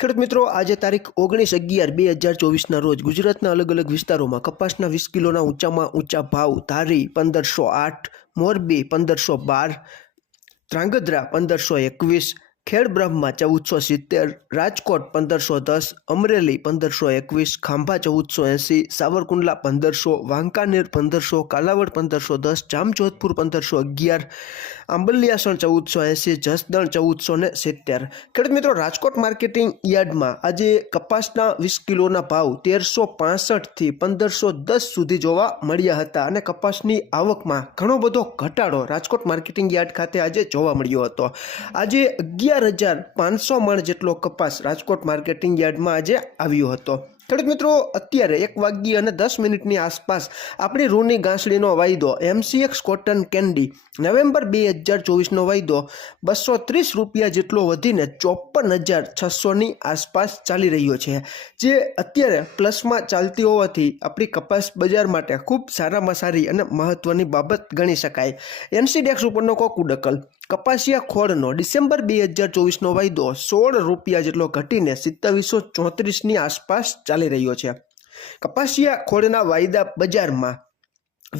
ખેડૂત મિત્રો, આજે તારીખ ઓગણીસ અગિયાર બે હજાર ચોવીસના રોજ ગુજરાતના અલગ અલગ વિસ્તારોમાં કપાસના વીસ કિલોના ઊંચામાં ઊંચા ભાવ ધારી પંદરસો આઠ, મોરબી પંદરસો બાર, ધ્રાંગધ્રા પંદરસો એકવીસ ખેડ બ્રહ્મા ચૌદસો સિત્તેર, રાજકોટ પંદરસો દસ, અમરેલી પંદરસો એકવીસ, ખાંભા ચૌદસો એંસી, સાવરકુંડલા પંદરસો, વાંકાનેર પંદરસો, કાલાવડ પંદરસો દસ, જામજોધપુર પંદરસો અગિયાર આંબલિયાસણ ચૌદસો એંસી, જસદણ ચૌદસો ને સિત્તેર. ખેડૂત મિત્રો, રાજકોટ માર્કેટિંગ યાર્ડમાં આજે કપાસના વીસ કિલોના ભાવ તેરસો પાસઠથી પંદરસો દસ સુધી જોવા મળ્યા હતા અને કપાસની આવકમાં ઘણો બધો ઘટાડો રાજકોટ માર્કેટિંગ યાર્ડ ખાતે આજે જોવા મળ્યો હતો. આજે અગિયાર હજાર પાંચસો મણ જેટલો કપાસ રાજકોટ માર્કેટિંગ યાર્ડમાં આજે આવ્યો હતો. ખેડૂત મિત્રો, અત્યારે એક વાગ્યે અને દસ મિનિટની આસપાસ આપણી રૂની ગાંસડીનો વાયદો એમસીએક્સ કોટન કેન્ડી નવેમ્બર બે હજાર ચોવીસનો વાયદો બસો ત્રીસ રૂપિયા જેટલો વધીને ચોપન હજાર છસોની આસપાસ ચાલી રહ્યો છે. જે અત્યારે પ્લસમાં ચાલતી હોવાથી આપણી કપાસ બજાર માટે ખૂબ સારામાં સારી અને મહત્ત્વની બાબત ગણી શકાય. એનસીડેક્સ ઉપરનો કોકુડકલ. કપાસિયા ખોળનો ડિસેમ્બર બે હજાર ચોવીસનો વાયદો સોળ રૂપિયા જેટલો ઘટીને સિત્તાવીસો ચોત્રીસની આસપાસ ચાલી રહ્યો છે. કપાસિયા ખોળના વાયદા બજારમાં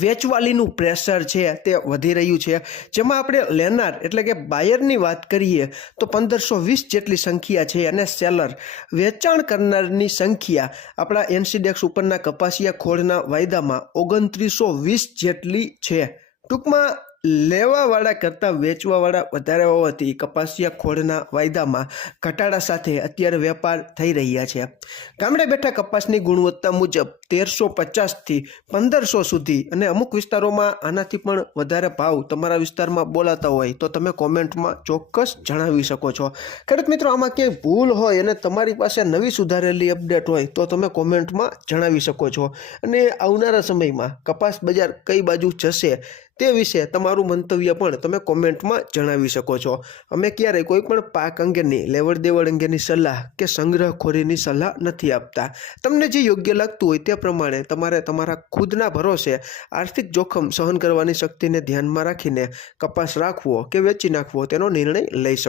વેચવાલીનું પ્રેશર છે તે વધી રહ્યું છે. જેમાં આપણે લેનાર એટલે કે બાયરની વાત કરીએ તો પંદરસો વીસ જેટલી સંખ્યા છે અને સેલર વેચાણ કરનારની સંખ્યા આપણા એનસીડેક્સ ઉપરના કપાસિયા ખોળના વાયદામાં ઓગણત્રીસો વીસ જેટલી છે. ટૂંકમાં લેવાવાળા કરતાં વેચવાવાળા વધારે હોવાથી કપાસિયા ખોળના વાયદામાં ઘટાડા સાથે અત્યારે વેપાર થઈ રહ્યા છે. ગામડે બેઠા કપાસની ગુણવત્તા મુજબ તેરસો પચાસથી પંદરસો સુધી અને અમુક વિસ્તારોમાં આનાથી પણ વધારે ભાવ તમારા વિસ્તારમાં બોલાતા હોય તો તમે કોમેન્ટમાં ચોક્કસ જણાવી શકો છો. ખેડૂત મિત્રો, આમાં ક્યાંય ભૂલ હોય અને તમારી પાસે નવી સુધારેલી અપડેટ હોય તો તમે કોમેન્ટમાં જણાવી શકો છો. અને આવનારા સમયમાં કપાસ બજાર કઈ બાજુ જશે તે વિશે તમારું મંતવ્ય પણ તમે કોમેન્ટમાં જણાવી શકો છો. અમે ક્યારેય કોઈ પણ પાક અંગેની લેવડ દેવડ અંગેની સલાહ કે સંગ્રહખોરીની સલાહ નથી આપતા. તમને જે યોગ્ય લાગતું હોય તે પ્રમાણે તમારે તમારા ખુદના ભરોસે આર્થિક જોખમ સહન કરવાની શક્તિને ધ્યાનમાં રાખીને કપાસ રાખવો કે વેચી નાખવો તેનો નિર્ણય લઈ શકો